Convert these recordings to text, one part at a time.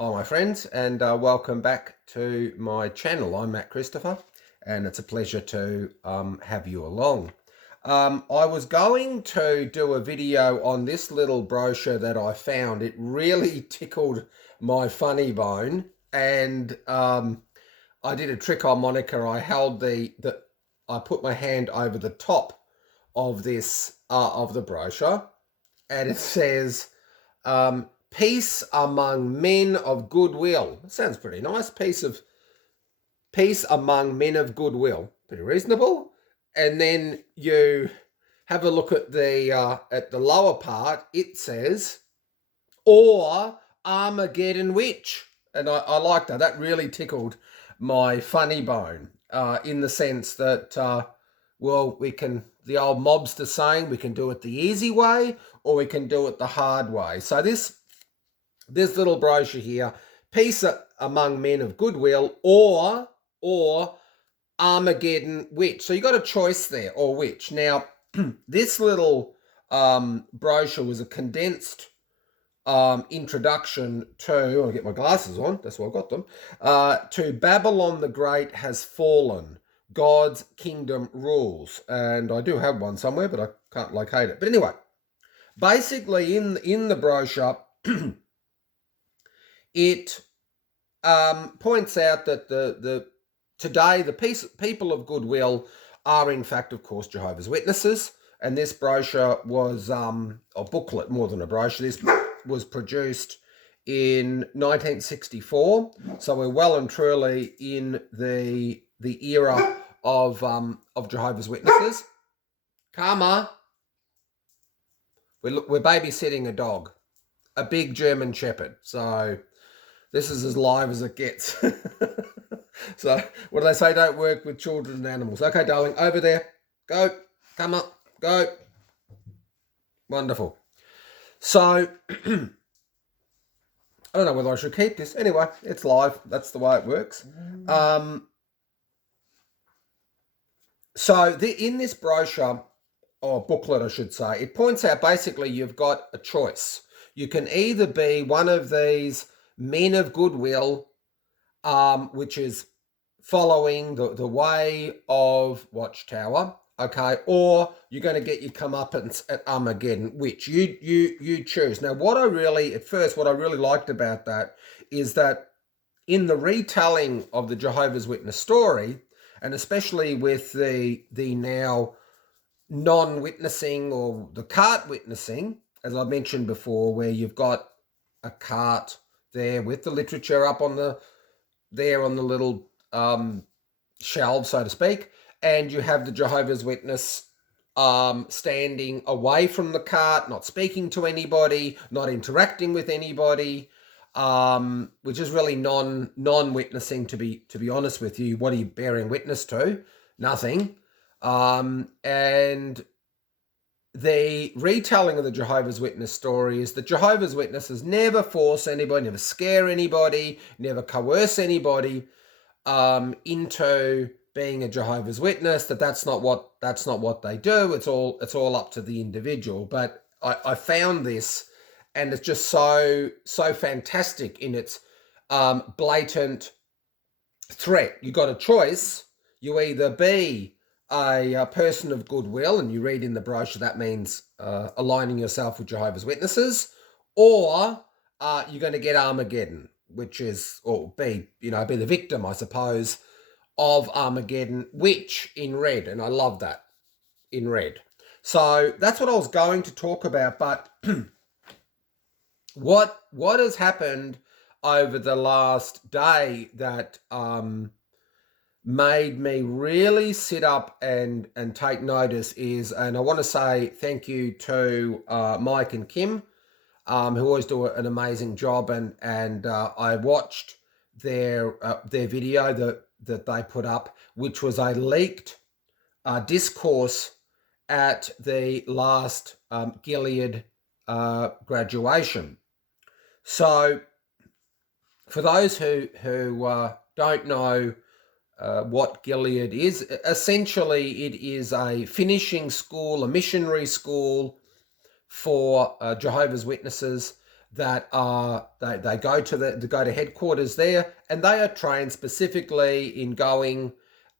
Hi my friends, and welcome back to my channel. I'm Matt Christopher, and it's a pleasure to have you along. I was going to do a video on this little brochure that I found. It really tickled my funny bone, and I did a trick on Monica. I held I put my hand over the top of this of the brochure, and it says peace among men of goodwill. Sounds pretty nice. Peace among men of goodwill. Pretty reasonable. And then you have a look at the lower part. It says, or Armageddon witch. And I like that. That really tickled my funny bone in the sense that, the old mobster saying, we can do it the easy way or we can do it the hard way. So this little brochure here, peace among men of goodwill or Armageddon witch. So you got a choice there, or which. Now, this little brochure was a condensed introduction to, I'll get my glasses on, that's why I got them, to Babylon the Great Has Fallen, God's Kingdom Rules. And I do have one somewhere, but I can't locate it. But anyway, basically in the brochure, it points out that today the people of goodwill are in fact, of course, Jehovah's Witnesses. And this brochure was a booklet, more than a brochure. This was produced in 1964, so we're well and truly in the era of Jehovah's Witnesses. Karma, we're babysitting a dog, a big German Shepherd. So this is as live as it gets. So what do they say? Don't work with children and animals. Okay, darling, over there. Go. Come up. Go. Wonderful. So I don't know whether I should keep this. Anyway, it's live. That's the way it works. In this brochure, or booklet I should say, it points out basically you've got a choice. You can either be one of these men of goodwill, which is following the way of Watchtower, okay, or you're going to get your comeuppance at Armageddon, which you choose. Now, what I really liked about that is that in the retelling of the Jehovah's Witness story, and especially with the now non-witnessing or the cart witnessing, as I mentioned before, where you've got a cart there with the literature up on the little shelf, so to speak, and you have the Jehovah's Witness standing away from the cart, not speaking to anybody, not interacting with anybody, which is really non-witnessing, to be honest with you. What are you bearing witness to? Nothing. And the retelling of the Jehovah's Witness story is that Jehovah's Witnesses never force anybody, never scare anybody, never coerce anybody into being a Jehovah's Witness. That's not what they do. It's all up to the individual. But I found this, and it's just so fantastic in its blatant threat. You got a choice. You either be a person of goodwill, and you read in the brochure that means aligning yourself with Jehovah's Witnesses, or you're going to get Armageddon, which is, or be the victim, I suppose, of Armageddon, which in red, and I love that, in red. So that's what I was going to talk about, but what has happened over the last day that made me really sit up and take notice is, and I want to say thank you to Mike and Kim, who always do an amazing job, and I watched their video that they put up, which was a leaked discourse at the last Gilead graduation. So for those who don't know what Gilead is, essentially it is a finishing school, a missionary school for Jehovah's Witnesses that are they go to headquarters there, and they are trained specifically in going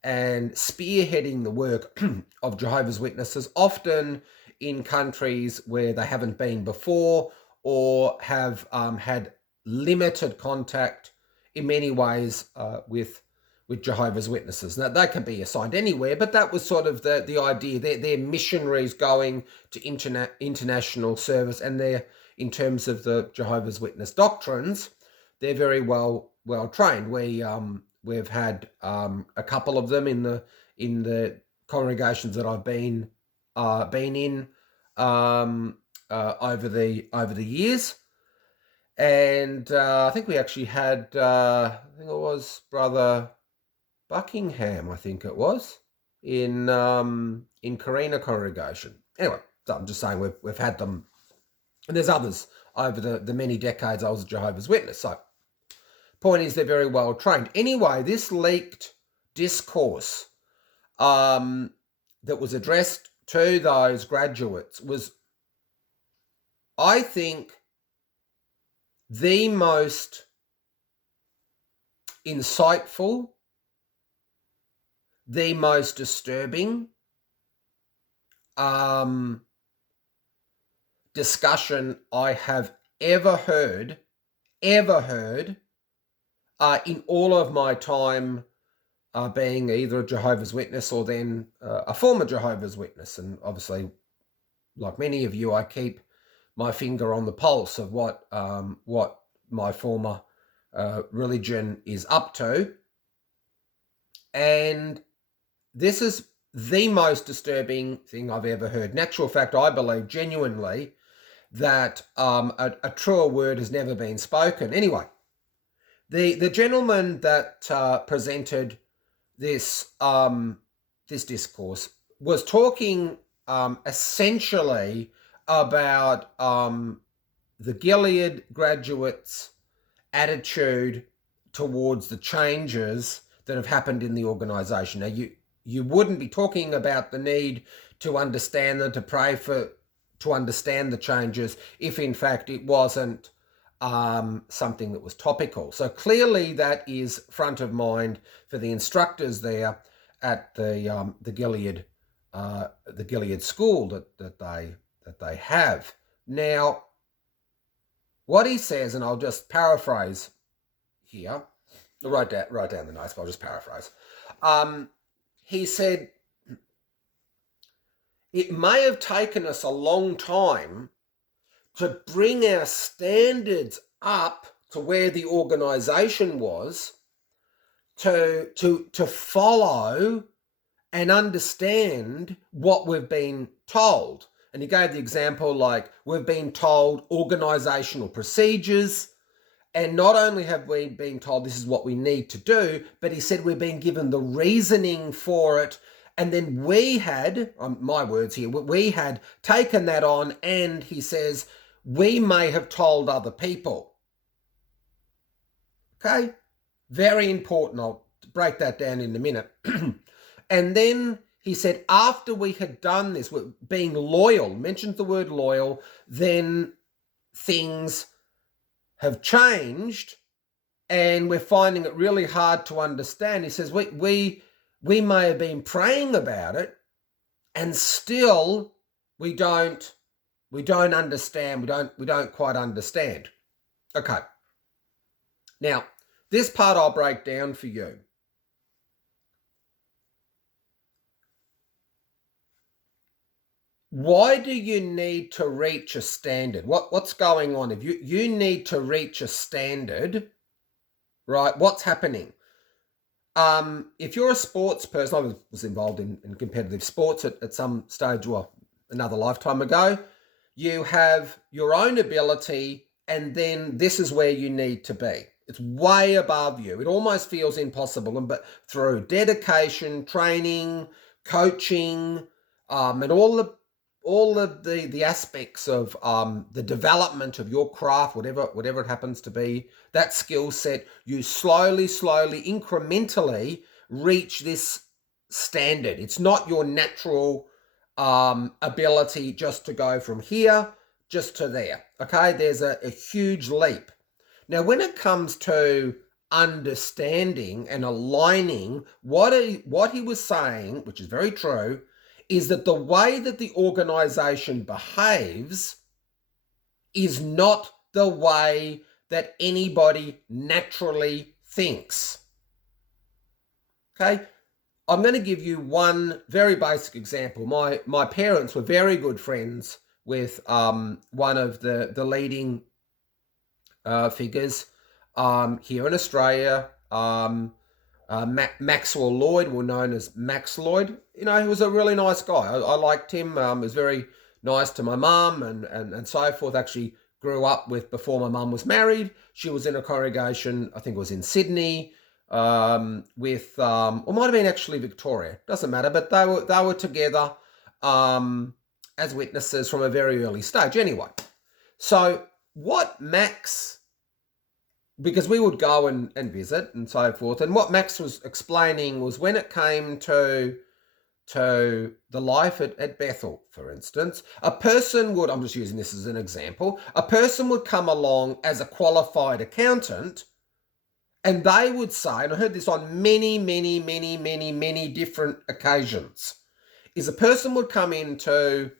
and spearheading the work of Jehovah's Witnesses, often in countries where they haven't been before or have had limited contact in many ways with Jehovah's Witnesses. Now, they can be assigned anywhere, but that was sort of the idea. They're missionaries going to international service, and they're, in terms of the Jehovah's Witness doctrines, they're very well trained. We've had a couple of them in the congregations that I've been in over the years. And I think we actually had, I think it was Brother Buckingham, I think it was, in Carina congregation. Anyway, so I'm just saying we've had them, and there's others over the many decades I was a Jehovah's Witness. So, point is, they're very well trained. Anyway, this leaked discourse that was addressed to those graduates was, I think, the most insightful, the most disturbing discussion I have ever heard in all of my time being either a Jehovah's Witness or then a former Jehovah's Witness. And obviously, like many of you, I keep my finger on the pulse of what my former religion is up to. And this is the most disturbing thing I've ever heard. In actual fact, I believe genuinely that a truer word has never been spoken. Anyway, the gentleman that presented this discourse was talking essentially about the Gilead graduates' attitude towards the changes that have happened in the organisation. Now, you wouldn't be talking about the need to understand them, to pray to understand the changes, if in fact it wasn't something that was topical. So clearly that is front of mind for the instructors there at the Gilead school that they have. Now, what he says, and I'll just paraphrase here, write down the notes, but I'll just paraphrase. He said, it may have taken us a long time to bring our standards up to where the organisation was, to follow and understand what we've been told. And he gave the example, like, we've been told organisational procedures, and not only have we been told this is what we need to do, but he said we've been given the reasoning for it. And then we had, my words here, we had taken that on, and he says, we may have told other people. Okay? Very important. I'll break that down in a minute. And then he said, after we had done this, being loyal, mentions the word loyal, then things have changed, and we're finding it really hard to understand. He says, we may have been praying about it, and still we don't understand. We don't quite understand. Okay. Now, this part I'll break down for you. Why do you need to reach a standard? What's going on? If you need to reach a standard, right, what's happening? If you're a sports person, I was involved in competitive sports at some stage, well, another lifetime ago, you have your own ability, and then this is where you need to be. It's way above you. It almost feels impossible, but through dedication, training, coaching, and all of the aspects of the development of your craft, whatever it happens to be, that skill set, you slowly, incrementally reach this standard. It's not your natural ability just to go from here just to there. Okay, there's a huge leap. Now, when it comes to understanding and aligning what he was saying, which is very true, is that the way that the organization behaves is not the way that anybody naturally thinks. Okay, I'm going to give you one very basic example. My parents were very good friends with one of the leading figures here in Australia, Maxwell Lloyd, well known as Max Lloyd. He was a really nice guy. I liked him. He was very nice to my mum and so forth. Actually grew up with before my mum was married. She was in a congregation, I think it was in Sydney, with or might have been actually Victoria. Doesn't matter, but they were together as witnesses from a very early stage. Anyway, so what Max, because we would go and visit and so forth, and what Max was explaining was when it came to the life at Bethel, for instance, a person would, I'm just using this as an example, a person would come along as a qualified accountant and they would say, and I heard this on many different occasions, is a person would come into,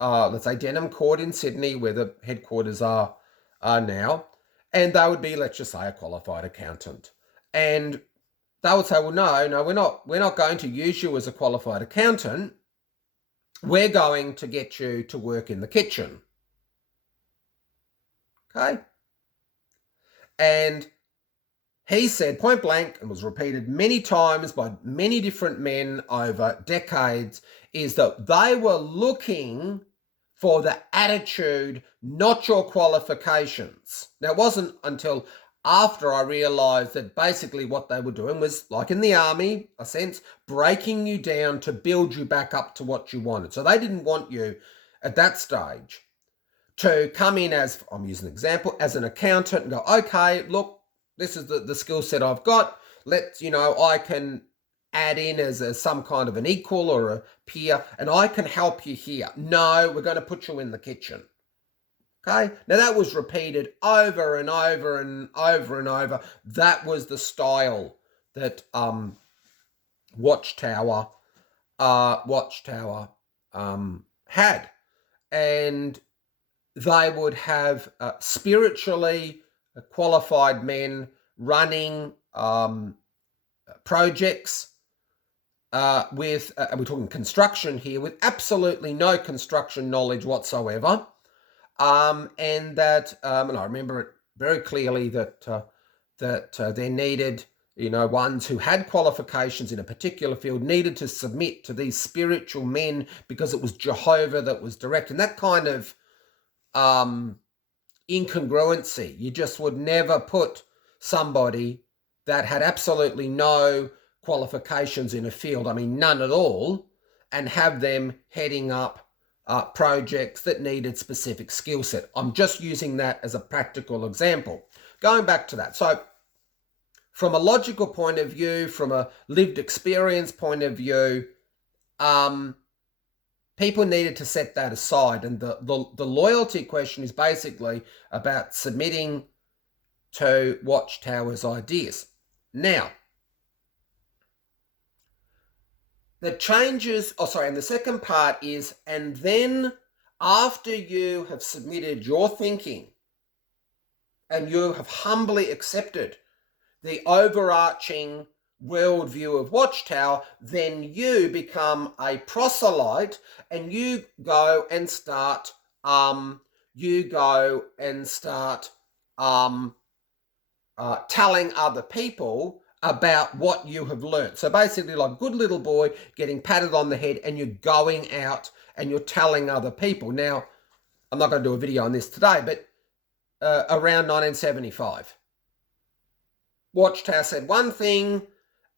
let's say, Denham Court in Sydney, where the headquarters are now, and they would be, let's just say, a qualified accountant. And they would say, well, no, we're not going to use you as a qualified accountant. We're going to get you to work in the kitchen. Okay? And he said point blank, and was repeated many times by many different men over decades, is that they were looking for the attitude, not your qualifications. Now, it wasn't until after I realised that basically what they were doing was, like in the army, a sense, breaking you down to build you back up to what you wanted. So they didn't want you at that stage to come in as, I'm using an example, as an accountant and go, okay, look, this is the skill set I've got. I can add in as some kind of an equal or a peer, and I can help you here. No, we're going to put you in the kitchen. Okay, now that was repeated over and over and over and over. That was the style that Watchtower had, and they would have spiritually qualified men running projects with, and we're talking construction here, with absolutely no construction knowledge whatsoever. And that, and I remember it very clearly that they needed, ones who had qualifications in a particular field needed to submit to these spiritual men because it was Jehovah that was directing. That kind of incongruency. You just would never put somebody that had absolutely no qualifications in a field, I mean none at all, and have them heading up projects that needed specific skill set. I'm just using that as a practical example. Going back to that, so from a logical point of view, from a lived experience point of view, people needed to set that aside, and the loyalty question is basically about submitting to Watchtower's ideas. Now, the changes, and the second part is, and then after you have submitted your thinking and you have humbly accepted the overarching worldview of Watchtower, then you become a proselyte and you go and start telling other people about what you have learned. So basically, like good little boy getting patted on the head, and you're going out and you're telling other people. Now, I'm not going to do a video on this today, but around 1975, Watchtower said one thing,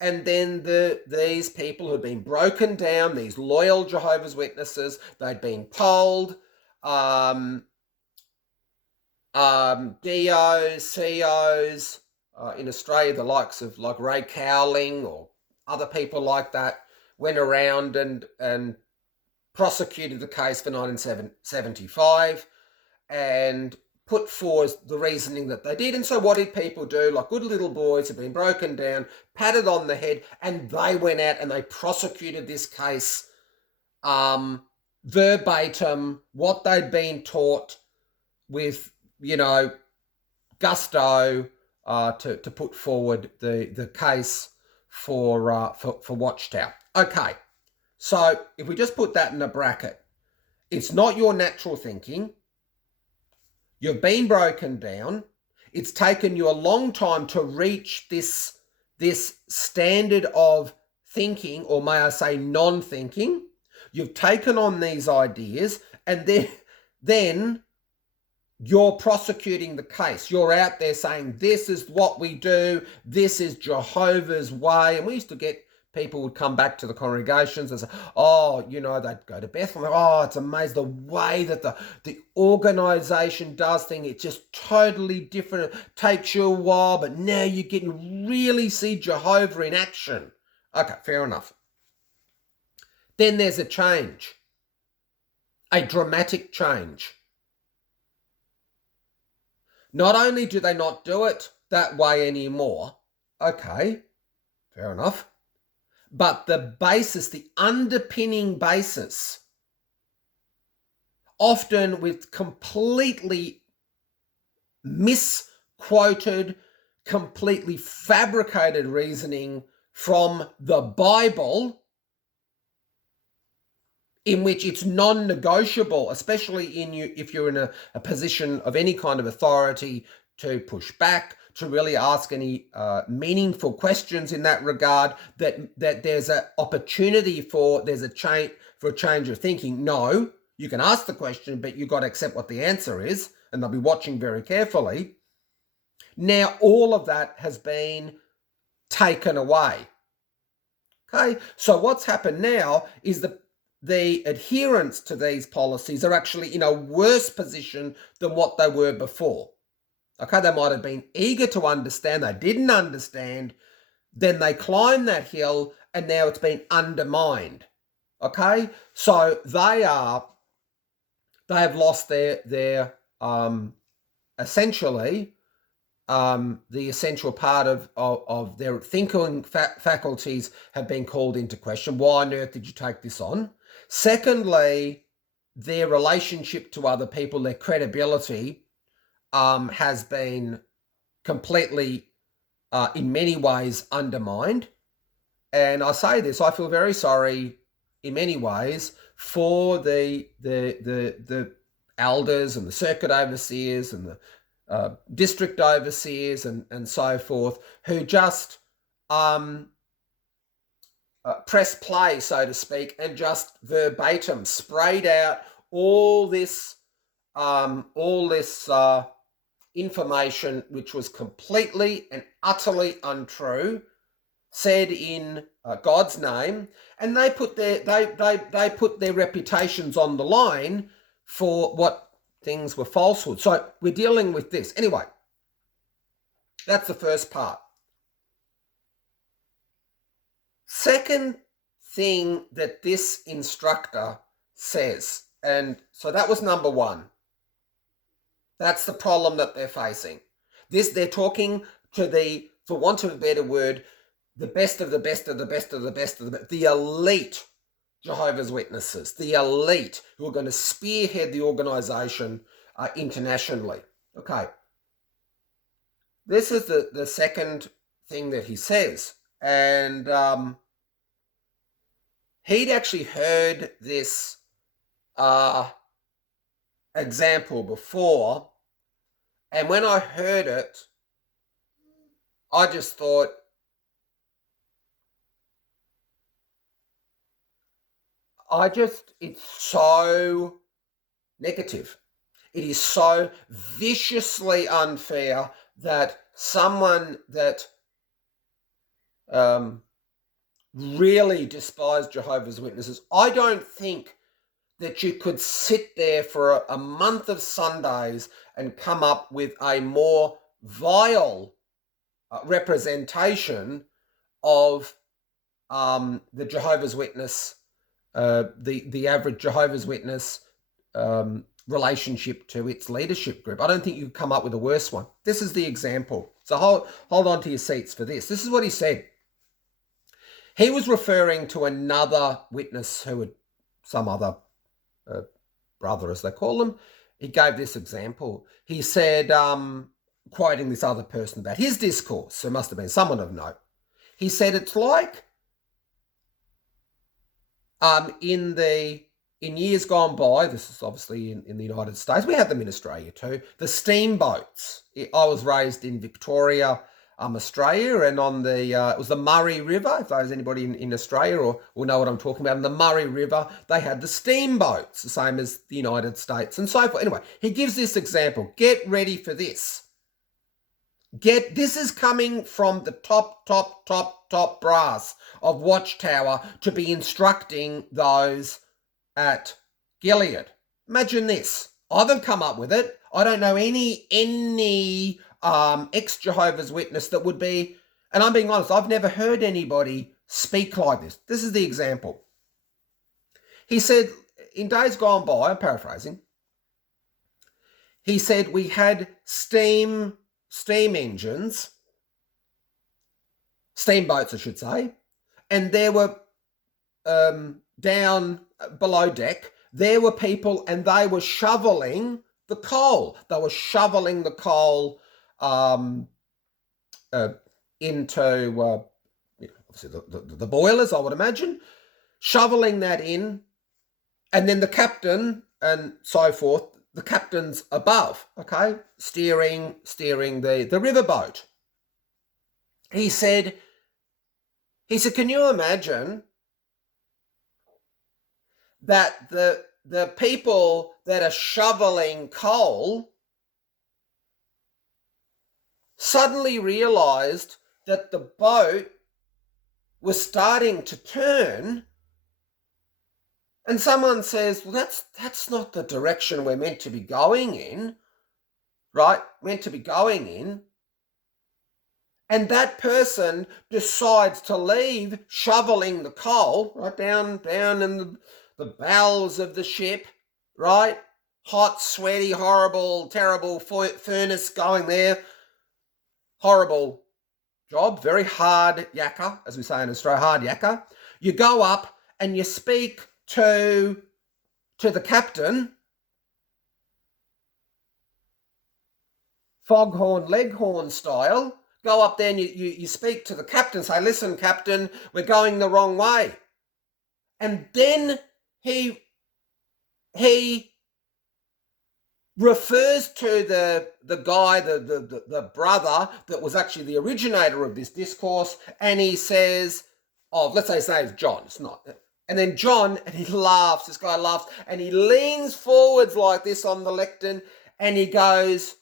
and then these people had been broken down, these loyal Jehovah's Witnesses, they'd been polled, DOs, COs, in Australia, the likes of like Ray Cowling or other people like that, went around and prosecuted the case for 1975. and put forth the reasoning that they did. And so what did people do? Like good little boys have been broken down, patted on the head, and they went out and they prosecuted this case verbatim, what they'd been taught with, gusto to put forward the case for Watchtower. Okay, so if we just put that in a bracket, it's not your natural thinking. You've been broken down. It's taken you a long time to reach this standard of thinking, or may I say non-thinking. You've taken on these ideas, and then you're prosecuting the case. You're out there saying, this is what we do. This is Jehovah's way. And we used to get people would come back to the congregations and say, they'd go to Bethlehem. Oh, it's amazing the way that the organisation does things. It's just totally different. It takes you a while, but now you can really see Jehovah in action. Okay, fair enough. Then there's a change, a dramatic change. Not only do they not do it that way anymore, okay, fair enough, but the basis, the underpinning basis, often with completely misquoted, completely fabricated reasoning from the Bible, in which it's non-negotiable, especially if you're in a position of any kind of authority, to push back, to really ask any meaningful questions in that regard, that there's an opportunity there's a change of thinking. No, you can ask the question, but you've got to accept what the answer is, and they'll be watching very carefully. Now, all of that has been taken away. Okay, so what's happened now is the adherents to these policies are actually in a worse position than what they were before. Okay, they might have been eager to understand, they didn't understand, then they climbed that hill, and now it's been undermined. Okay, so they have lost their essentially the essential part of their thinking faculties have been called into question. Why on earth did you take this on? Secondly, their relationship to other people, their credibility, has been completely, in many ways, undermined. And I say this, I feel very sorry in many ways for the elders and the circuit overseers and the district overseers and so forth, who just press play, so to speak, and just verbatim sprayed out all this information which was completely and utterly untrue, said in God's name, and they put their reputations on the line for what things were falsehood. So we're dealing with this. Anyway, that's the first part. Second thing that this instructor says, and so that was number one. That's the problem that they're facing. They're talking to for want of a better word, the best of the best of the best of the best of the elite Jehovah's Witnesses, the elite who are going to spearhead the organisation internationally. Okay. This is the second thing that he says. And he'd actually heard this example before. And when I heard it, I just thought, it's so negative. It is so viciously unfair that someone that really despised Jehovah's Witnesses, I don't think that you could sit there for a month of Sundays and come up with a more vile representation of the Jehovah's Witness, the average Jehovah's Witness relationship to its leadership group. I don't think you could come up with a worse one. This is the example. So hold on to your seats for this. This is what he said. He was referring to another witness who had some other brother, as they call them. He gave this example. He said, quoting this other person about his discourse, so it must have been someone of note. He said it's like in years gone by, this is obviously in the United States, we had them in Australia too, the steamboats. I was raised in Victoria, Australia, and on the, it was the Murray River, if there's anybody in Australia or will know what I'm talking about, in the Murray River, they had the steamboats, the same as the United States and so forth. Anyway, he gives this example. Get ready for this. This is coming from the top brass of Watchtower to be instructing those at Gilead. Imagine this. I haven't come up with it. I don't know any ex-Jehovah's Witness that would be, and I'm being honest, I've never heard anybody speak like this. This is the example. He said, in days gone by, I'm paraphrasing, he said we had steam engines, steamboats I should say, and there were down below deck, there were people and they were shoveling the coal. They were shoveling the coal into obviously the boilers, I would imagine, shoveling that in, and then the captain and so forth, the captain's above, okay, steering the riverboat. He said, can you imagine that the people that are shoveling coal suddenly realized that the boat was starting to turn, and someone says, well, that's not the direction we're meant to be going in, right? Meant to be going in. And that person decides to leave shoveling the coal, right, down in the bowels of the ship, right? Hot, sweaty, horrible, terrible furnace going there. Horrible job, very hard yakka, as we say in Australia, hard yakka. You go up and you speak to the captain, foghorn, leghorn style. Go up there and you speak to the captain, say, listen, captain, we're going the wrong way. And then he refers to the guy, the brother that was actually the originator of this discourse, and he says, let's say his name's John, it's not. And then John, and he laughs, this guy laughs, and he leans forwards like this on the lectern, and he goes,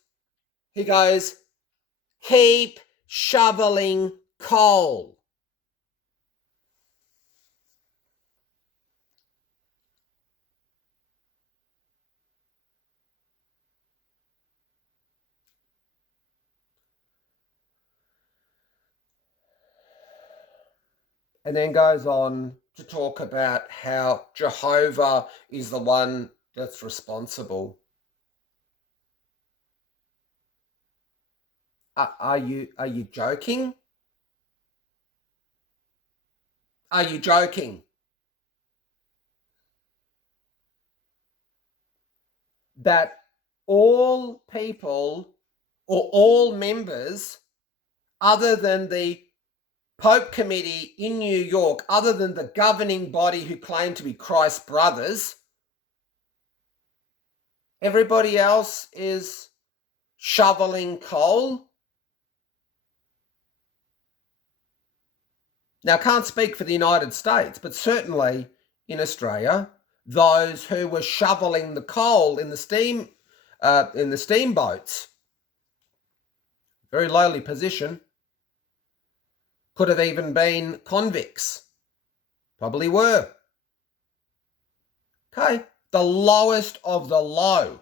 keep shoveling coal. And then goes on to talk about how Jehovah is the one that's responsible. Are you joking? Are you joking? That all people or all members other than the Pope Committee in New York, other than the governing body who claim to be Christ's brothers, everybody else is shoveling coal? Now, I can't speak for the United States, but certainly in Australia, those who were shoveling the coal in the steamboats, very lowly position, could have even been convicts. Probably were. Okay, the lowest of the low.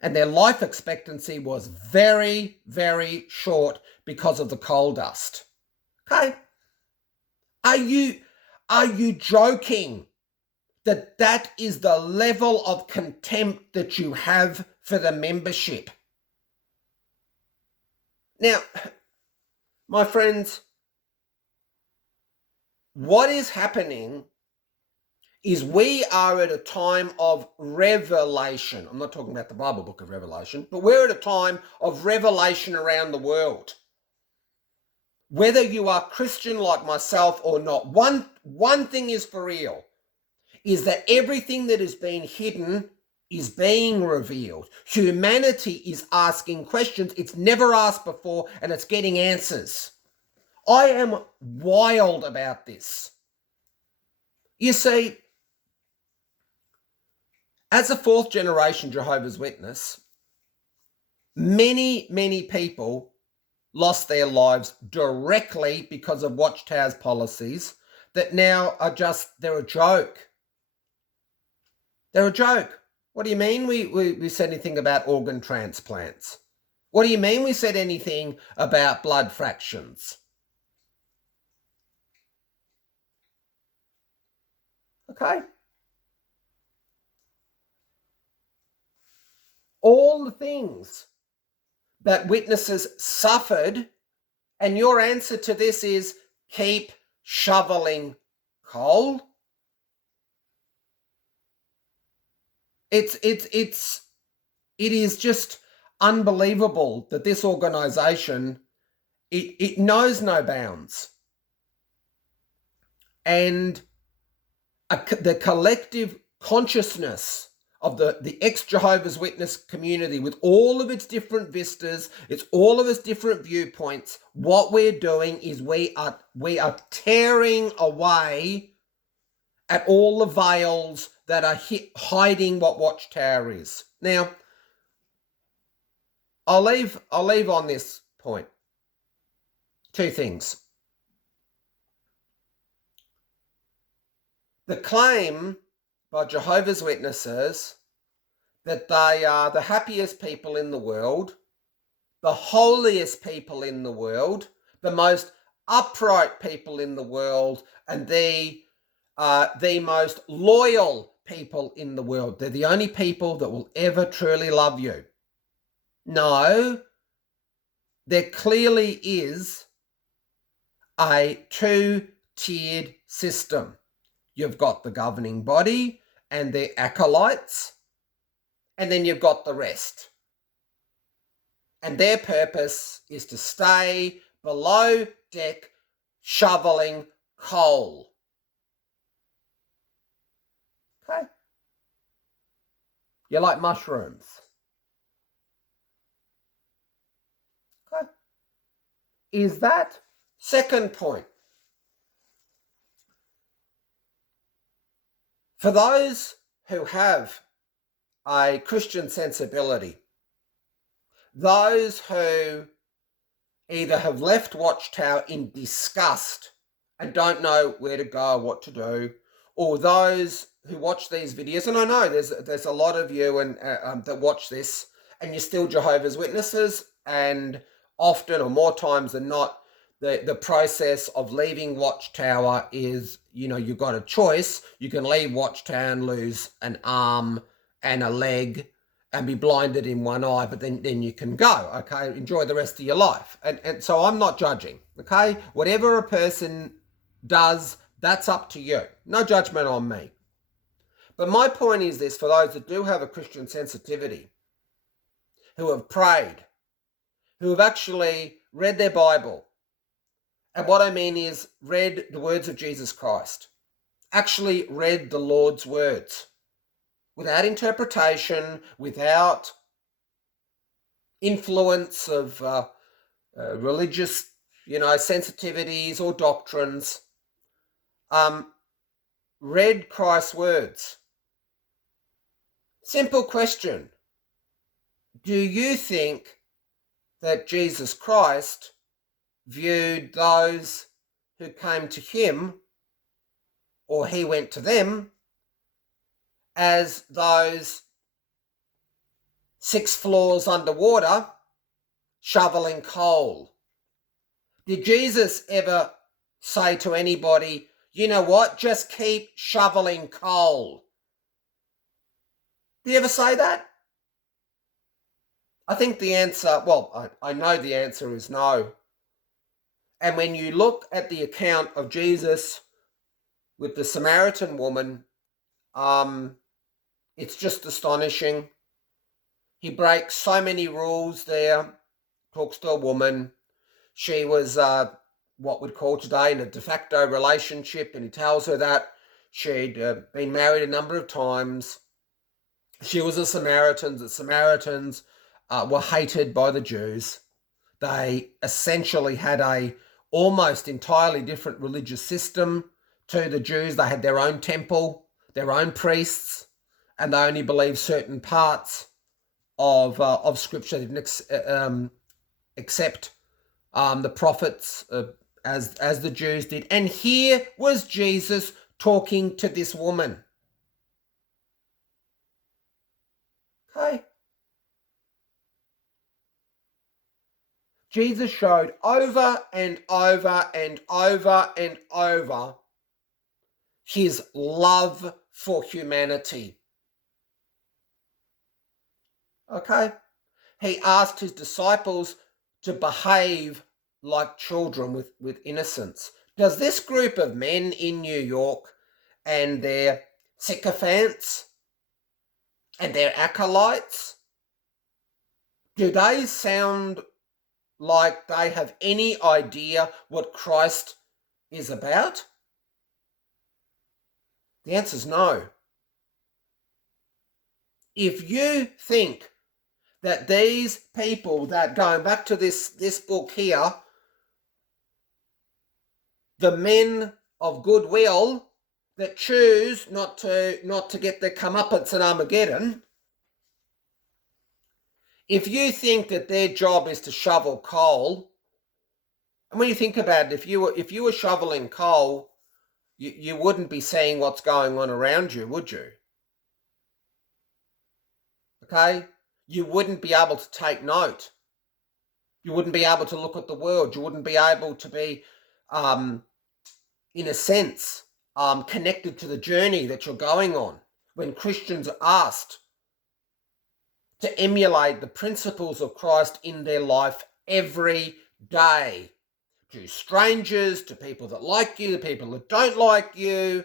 And their life expectancy was very, very short because of the coal dust. Okay? Are you joking that is the level of contempt that you have for the membership. Now, my friends, what is happening is we are at a time of revelation. I'm not talking about the Bible book of Revelation, but we're at a time of revelation around the world. Whether you are Christian like myself or not, one thing is for real, is that everything that has been hidden is being revealed. Humanity is asking questions it's never asked before, and it's getting answers. I am wild about this. You see, as a fourth generation Jehovah's Witness, many people lost their lives directly because of Watchtower's policies that now are they're a joke. They're a joke. What do you mean we said anything about organ transplants? What do you mean we said anything about blood fractions? Okay. All the things that witnesses suffered, and your answer to this is keep shoveling coal. It is just unbelievable that this organisation, it knows no bounds. And the collective consciousness of the ex-Jehovah's Witness community, with all of its different vistas, it's all of its different viewpoints, what we're doing is we are tearing away at all the veils that are hiding what Watchtower is. Now, I'll leave on this point two things. The claim by Jehovah's Witnesses that they are the happiest people in the world, the holiest people in the world, the most upright people in the world, and the most loyal people in the world. They're the only people that will ever truly love you. No, there clearly is a two-tiered system. You've got the governing body and their acolytes, and then you've got the rest. And their purpose is to stay below deck shoveling coal. Okay? You like mushrooms. Okay? Is that second point? For those who have a Christian sensibility, those who either have left Watchtower in disgust and don't know where to go or what to do, or those who watch these videos, and I know there's a lot of you and that watch this, and you're still Jehovah's Witnesses, and often or more times than not, the process of leaving Watchtower is, you've got a choice. You can leave Watchtower and lose an arm and a leg and be blinded in one eye, but then you can go, okay? Enjoy the rest of your life. And so I'm not judging, okay? Whatever a person does, that's up to you. No judgment on me. But my point is this, for those that do have a Christian sensitivity, who have prayed, who have actually read their Bible, and what I mean is read the words of Jesus Christ, actually read the Lord's words, without interpretation, without influence of religious, sensitivities or doctrines, read Christ's words. Simple question. Do you think that Jesus Christ viewed those who came to him, or he went to them, as those 6 floors underwater shoveling coal? Did Jesus ever say to anybody, you know what, just keep shoveling coal. Do you ever say that? I think the answer, well, I know the answer is no. And when you look at the account of Jesus with the Samaritan woman, it's just astonishing. He breaks so many rules there, talks to a woman. She was what we'd call today in a de facto relationship, and he tells her that she'd been married a number of times. She was a Samaritan. The Samaritans were hated by the Jews. They essentially had a almost entirely different religious system to the Jews. They had their own temple, their own priests, and they only believed certain parts of Scripture. They didn't accept the prophets as the Jews did. And here was Jesus talking to this woman. Okay. Jesus showed over and over and over and over his love for humanity. Okay? He asked his disciples to behave like children with innocence. Does this group of men in New York and their sycophants and their acolytes, do they sound like they have any idea what Christ is about? The answer is no. If you think that these people that, going back to this book here, the men of goodwill that choose not to get their comeuppance in Armageddon, if you think that their job is to shovel coal, and when you think about it, if you were shoveling coal, you wouldn't be seeing what's going on around you, would you? Okay? You wouldn't be able to take note. You wouldn't be able to look at the world. You wouldn't be able to be, in a sense, connected to the journey that you're going on. When Christians are asked to emulate the principles of Christ in their life every day, to strangers, to people that like you, to people that don't like you.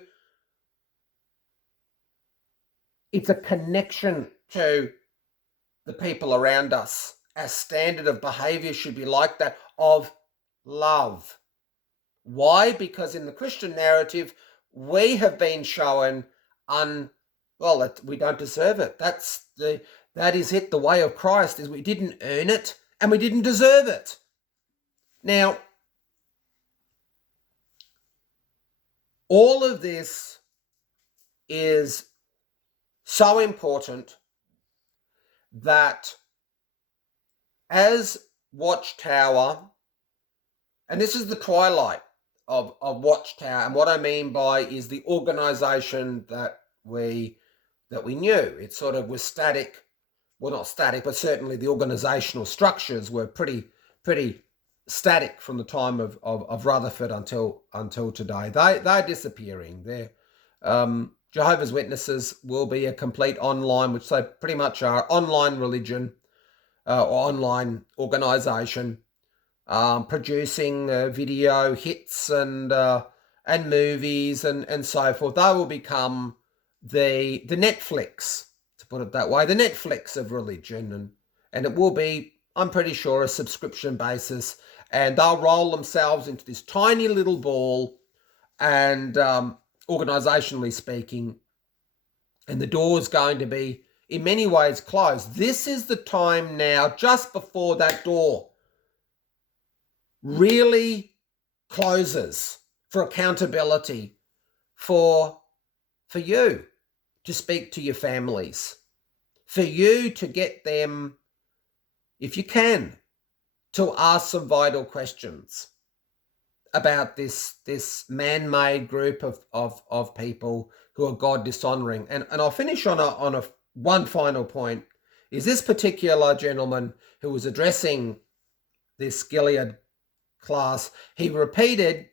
It's a connection to the people around us. Our standard of behavior should be like that, of love. Why? Because in the Christian narrative, we have been shown we don't deserve it. That is it. The way of Christ is we didn't earn it and we didn't deserve it. Now, all of this is so important that as Watchtower, and this is the twilight of Watchtower, and what I mean by is the organisation that we knew. It sort of was static. Well, not static, but certainly the organisational structures were pretty static from the time of Rutherford until today. They're disappearing. Jehovah's Witnesses will be a complete online, which they pretty much are, online religion or online organisation, producing video hits and movies and so forth. They will become the Netflix, to put it that way, the Netflix of religion, and it will be, I'm pretty sure, a subscription basis, and they'll roll themselves into this tiny little ball, and organisationally speaking, and the door's going to be in many ways closed. This is the time now, just before that door really closes, for accountability, for you to speak to your families, for you to get them, if you can, to ask some vital questions about this man-made group of people who are God dishonoring. And I'll finish on a one final point, is this particular gentleman who was addressing this Gilead class, he repeated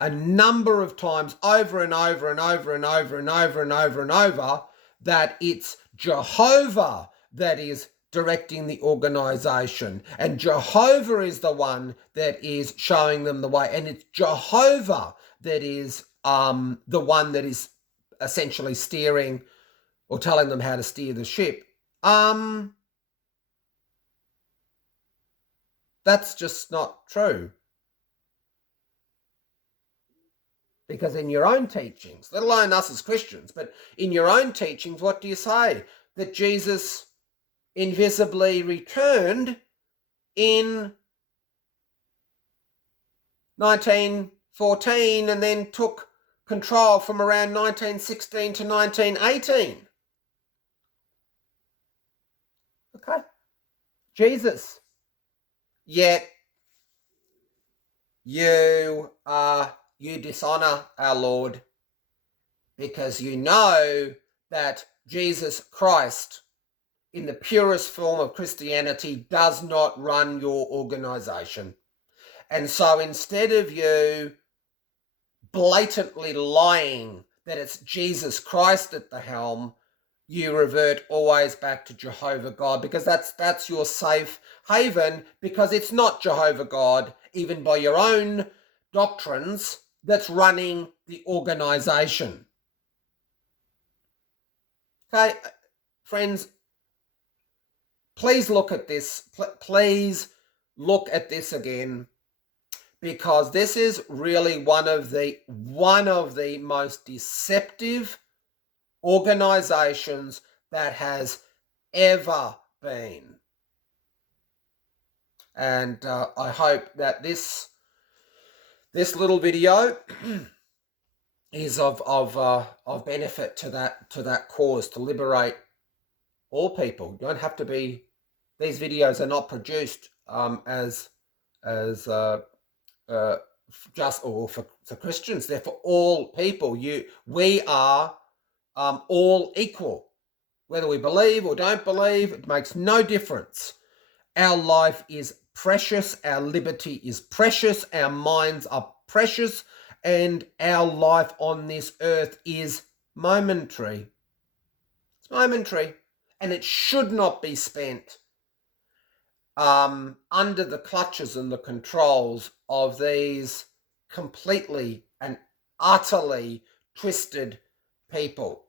a number of times over and over and over and over and over and over and over that it's Jehovah that is directing the organization, and Jehovah is the one that is showing them the way, and it's Jehovah that is the one that is essentially steering or telling them how to steer the ship. That's just not true. Because in your own teachings, let alone us as Christians, but in your own teachings, what do you say? That Jesus invisibly returned in 1914 and then took control from around 1916 to 1918. Okay. Jesus. Yet you dishonor our Lord because you know that Jesus Christ, in the purest form of Christianity, does not run your organization. And so instead of you blatantly lying that it's Jesus Christ at the helm, you revert always back to Jehovah God, because that's your safe haven, because it's not Jehovah God, even by your own doctrines, that's running the organization. Okay, friends, please look at this. Please look at this again, because this is really one of the most deceptive organizations that has ever been. And I hope that this little video is of benefit to that cause, to liberate all people. You don't have to be. These videos are not produced as just or for Christians. They're for all people. We are all equal, whether we believe or don't believe. It makes no difference. Our life is precious. Our liberty is precious. Our minds are precious, and our life on this earth is momentary. It's momentary, and it should not be spent under the clutches and the controls of these completely and utterly twisted people.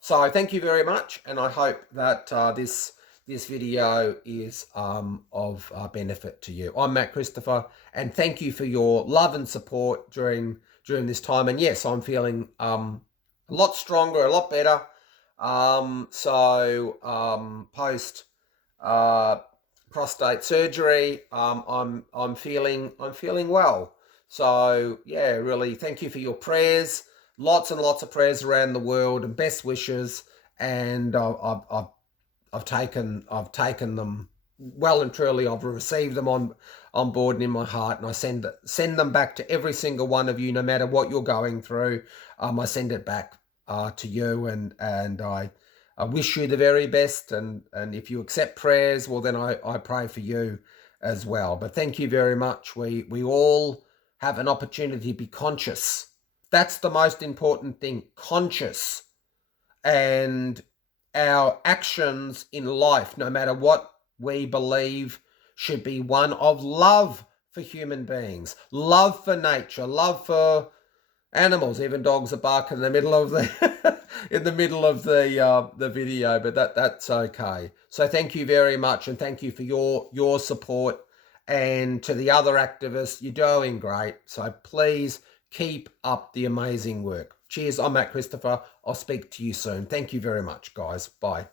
So thank you very much, and I hope that this video is of benefit to you. I'm Matt Christopher, and thank you for your love and support during this time. And yes, I'm feeling a lot stronger, a lot better. Post prostate surgery, I'm feeling well. So yeah, really thank you for your prayers. Lots and lots of prayers around the world, and best wishes. And I've taken them well and truly. I've received them on board and in my heart, and I send them back to every single one of you, no matter what you're going through. I send it back to you, and I wish you the very best. And if you accept prayers, well, then I pray for you as well. But thank you very much. We all have an opportunity to be conscious. That's the most important thing, conscious. And our actions in life, no matter what we believe, should be one of love for human beings, love for nature, love for animals. Even dogs are barking in the middle of the the video, but that's okay. So thank you very much, and thank you for your support. And to the other activists, you're doing great. So please keep up the amazing work. Cheers. I'm Matt Christopher. I'll speak to you soon. Thank you very much, guys. Bye.